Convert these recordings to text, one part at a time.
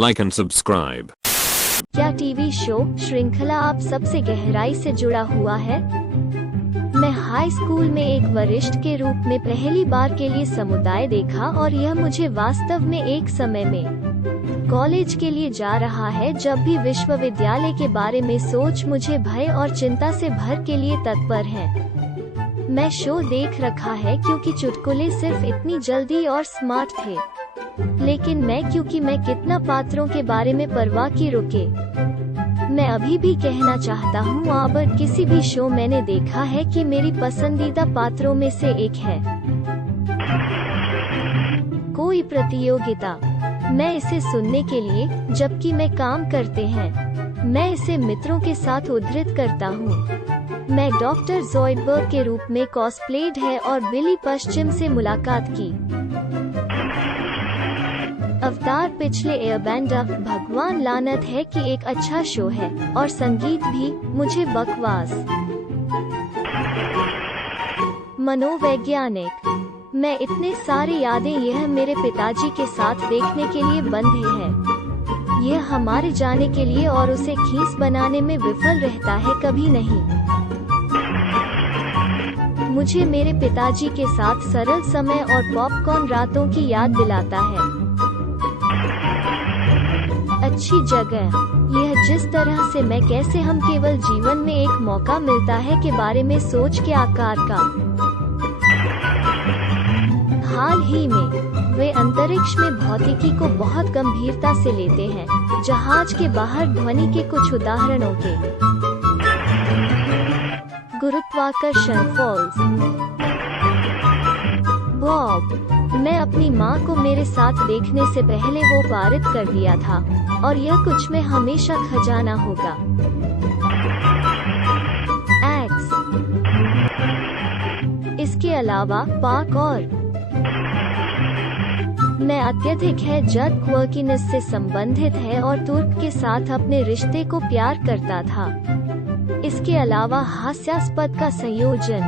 like and subscribe. क्या TV show श्रृंखला आप सबसे गहराई से जुड़ा हुआ है? मैं हाई स्कूल में एक वरिष्ठ के रूप में पहली बार के लिए समुदाय देखा और यह मुझे वास्तव में एक समय में कॉलेज के लिए जा रहा है जब भी विश्वविद्यालय के बारे में सोच मुझे भय और चिंता से भर के लिए तत्पर है। मैं शो देख रखा है क्योंकि चुटकुले सिर्फ इतनी जल्दी और स्मार्ट थे, लेकिन क्योंकि मैं कितना पात्रों के बारे में परवाह की रुके। मैं अभी भी कहना चाहता हूँ अब किसी भी शो मैंने देखा है कि मेरी पसंदीदा पात्रों में से एक है। कोई प्रतियोगिता, मैं इसे सुनने के लिए जबकि मैं काम करते हैं, मैं इसे मित्रों के साथ उद्धृत करता हूँ। मैं डॉक्टर ज़ोइडबर्ग के रूप में कॉस्प्लेड है और बिली पश्चिम से मुलाकात की। अवतार पिछले एयरबेंडर, भगवान लानत है कि एक अच्छा शो है और संगीत भी मुझे बकवास। मनोवैज्ञानिक, मैं इतने सारी यादें यह मेरे पिताजी के साथ देखने के लिए बंधे हैं। यह हमारे जाने के लिए और उसे खींच बनाने में विफल रहता है, कभी नहीं। मुझे मेरे पिताजी के साथ सरल समय और पॉपकॉर्न रातों की याद दिलाता है। अच्छी जगह, यह जिस तरह से मैं कैसे हम केवल जीवन में एक मौका मिलता है के बारे में सोच के आकार का। हाल ही में वे अंतरिक्ष में भौतिकी को बहुत गंभीरता से लेते हैं, जहाज के बाहर ध्वनि के कुछ उदाहरणों के। गुरुत्वाकर्षण फॉल्स। बॉब, मैं अपनी माँ को मेरे साथ देखने से पहले वो पारित कर दिया था और यह कुछ में हमेशा खजाना होगा। एक्स, इसके अलावा पाक और मैं अत्यधिक है जद क्वर्कीनेस से संबंधित है और तुर्क के साथ अपने रिश्ते को प्यार करता था। इसके अलावा हास्यास्पद का संयोजन।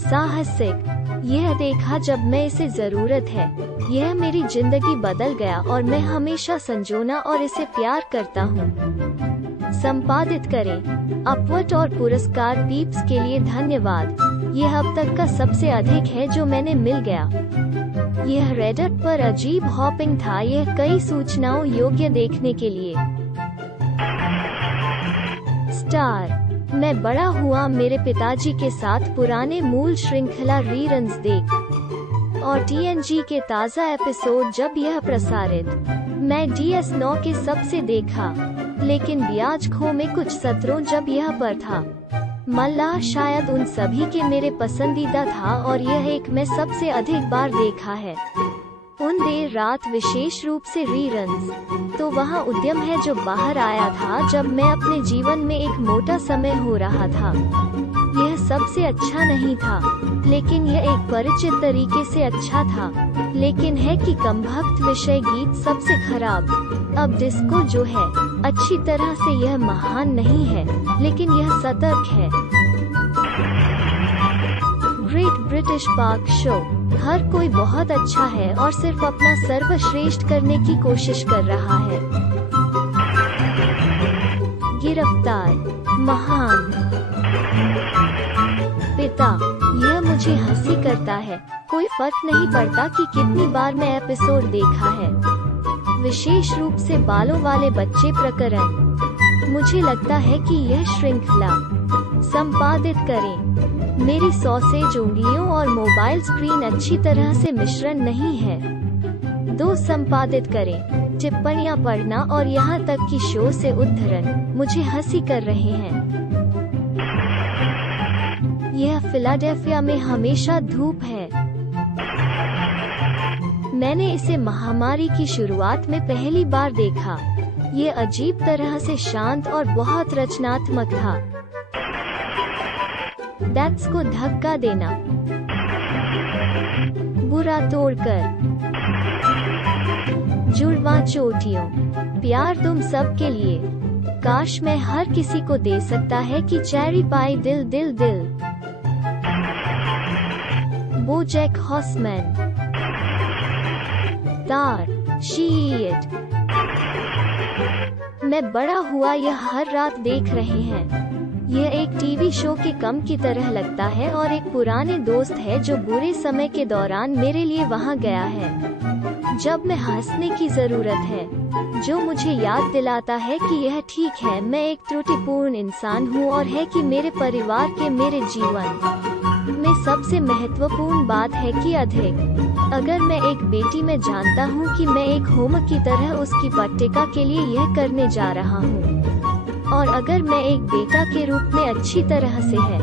साहसिक, यह देखा जब मैं इसे जरूरत है। यह मेरी जिंदगी बदल गया और मैं हमेशा संजोना और इसे प्यार करता हूँ। संपादित करें अपवर्ड और पुरस्कार पीप्स के लिए धन्यवाद। यह अब तक का सबसे अधिक है जो मैंने मिल गया। यह रेडिट पर अजीब हॉपिंग था, यह कई सूचनाओं योग्य देखने के लिए। स्टार, मैं बड़ा हुआ मेरे पिताजी के साथ पुराने मूल श्रृंखला रीरन्स देख और TNG के ताज़ा एपिसोड जब यह प्रसारित। मैं DS9 के सबसे देखा, लेकिन ब्याज खो में कुछ सत्रों जब यह पर था। मल्लाह शायद उन सभी के मेरे पसंदीदा था और यह एक मैं सबसे अधिक बार देखा है। उन देर रात विशेष रूप से रीरन्स। तो वहाँ उद्यम है जो बाहर आया था जब मैं अपने जीवन में एक मोटा समय हो रहा था। यह सबसे अच्छा नहीं था, लेकिन यह एक परिचित तरीके से अच्छा था। लेकिन है कि कमबख्त विषय गीत सबसे खराब। अब डिस्को जो है, अच्छी तरह से यह महान नहीं है, लेकिन यह सतर्क है। ग्रेट ब्रिटिश पार्क शो, हर कोई बहुत अच्छा है और सिर्फ अपना सर्वश्रेष्ठ करने की कोशिश कर रहा है। गिरफ्तार, महान पिता, यह मुझे हंसी करता है। कोई फर्क नहीं पड़ता कि कितनी बार मैं एपिसोड देखा है, विशेष रूप से बालों वाले बच्चे प्रकरण। मुझे लगता है कि यह श्रृंखला। संपादित करें मेरी सॉसेज उंगलियों और मोबाइल स्क्रीन अच्छी तरह से मिश्रण नहीं है। 2 संपादित करें टिप्पणियां पढ़ना और यहाँ तक कि शो से उद्धरण मुझे हंसी कर रहे हैं। यह फिलाडेल्फिया में हमेशा धूप है। मैंने इसे महामारी की शुरुआत में पहली बार देखा। ये अजीब तरह से शांत और बहुत रचनात्मक था। दैट्स को धक्का देना, बुरा तोड़कर, जुड़वा चोटियों, प्यार तुम सब के लिए। काश मैं हर किसी को दे सकता है कि चेरी पाई दिल दिल दिल। बोजैक हॉर्समैन, तार, शी इट। मैं बड़ा हुआ यह हर रात देख रहे हैं। यह एक टीवी शो के कम की तरह लगता है और एक पुराने दोस्त है जो बुरे समय के दौरान मेरे लिए वहां गया है जब मैं हंसने की जरूरत है, जो मुझे याद दिलाता है कि यह ठीक है, मैं एक त्रुटिपूर्ण इंसान हूं और है कि मेरे परिवार के मेरे जीवन में सबसे महत्वपूर्ण बात है कि अधिक। अगर मैं एक बेटी में जानता हूं कि मैं एक होमवर्क की तरह उसकी पट्टिका के लिए यह करने जा रहा हूं, और अगर मैं एक बेटा के रूप में अच्छी तरह से है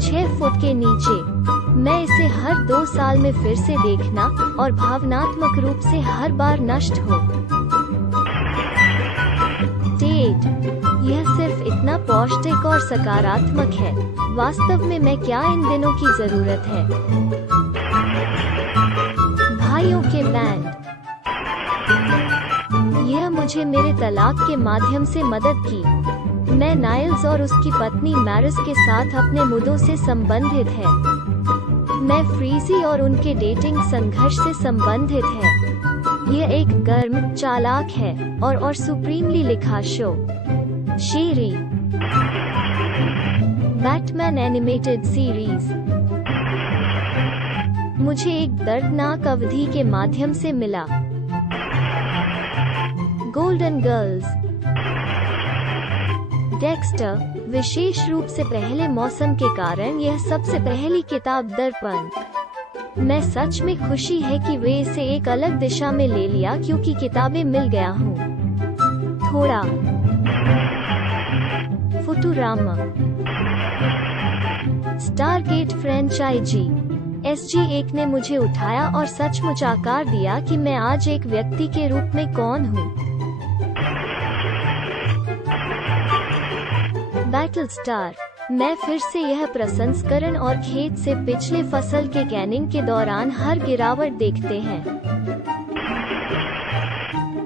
6 फुट के नीचे, मैं इसे हर 2 साल में फिर से देखना और भावनात्मक रूप से हर बार नष्ट हो। टेड, यह सिर्फ इतना पौष्टिक और सकारात्मक है। वास्तव में मैं क्या इन दिनों की जरूरत है? भाइयों के बैंड, यह मुझे मेरे तलाक के माध्यम से मदद की। मैं नाइल्स और उसकी पत्नी मैरिस के साथ अपने मुद्दों से संबंधित है। मैं फ्रीजी और उनके डेटिंग संघर्ष से संबंधित है। यह एक गर्म, चालाक है और सुप्रीमली लिखा शो। शेरी, बैटमैन एनिमेटेड सीरीज मुझे एक दर्दनाक अवधि के माध्यम से मिला। गोल्डन गर्ल्स, डेक्स्टर, विशेष रूप से पहले मौसम के कारण यह सबसे पहली किताब दर्पण। मैं सच में खुशी है कि वे इसे एक अलग दिशा में ले लिया क्योंकि किताबें मिल गया हूँ। थोड़ा फुटुरामा, स्टारगेट फ्रेंचाइजी। SG-1 ने मुझे उठाया और सचमुच आकार दिया कि मैं आज एक व्यक्ति के रूप में कौन हूँ। बैटलस्टार, मैं फिर से यह प्रसंस्करण और खेत से पिछले फसल के कैनिंग के दौरान हर गिरावट देखते हैं।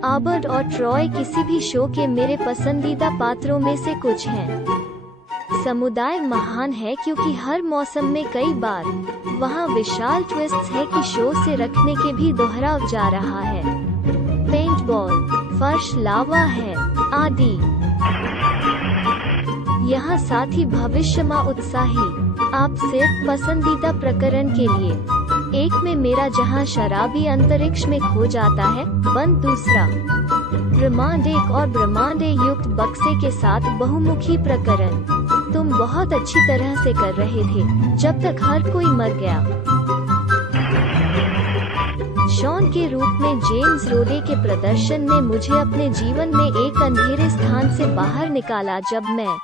आबर्ड और ट्रॉय किसी भी शो के मेरे पसंदीदा पात्रों में से कुछ हैं। समुदाय महान है क्योंकि हर मौसम में कई बार वहाँ विशाल ट्विस्ट्स है कि शो से रखने के भी दोहराव जा रहा है। पेंटबॉल, फर्श लावा है, आदि। यहाँ साथी भविष्यमा उत्साही। आप सिर्फ पसंदीदा प्रकरण के लिए एक में मेरा जहाँ शराबी अंतरिक्ष में खो जाता है, बंद दूसरा। ब्रह्मांड एक और ब्रह्मांड युक्त बक्से के साथ बहुमुखी प्रकरण। तुम बहुत अच्छी तरह से कर रहे थे जब तक हर कोई मर गया। शॉन के रूप में जेम्स रोडे के प्रदर्शन ने मुझे अपने जीवन में एक अंधेरे स्थान से बाहर निकाला जब मैं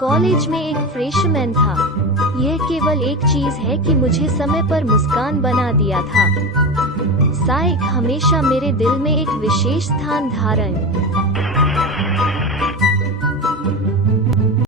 कॉलेज में एक फ्रेशमैन था। यह केवल एक चीज है कि मुझे समय पर मुस्कान बना दिया था। साइक हमेशा मेरे दिल में एक विशेष स्थान धारण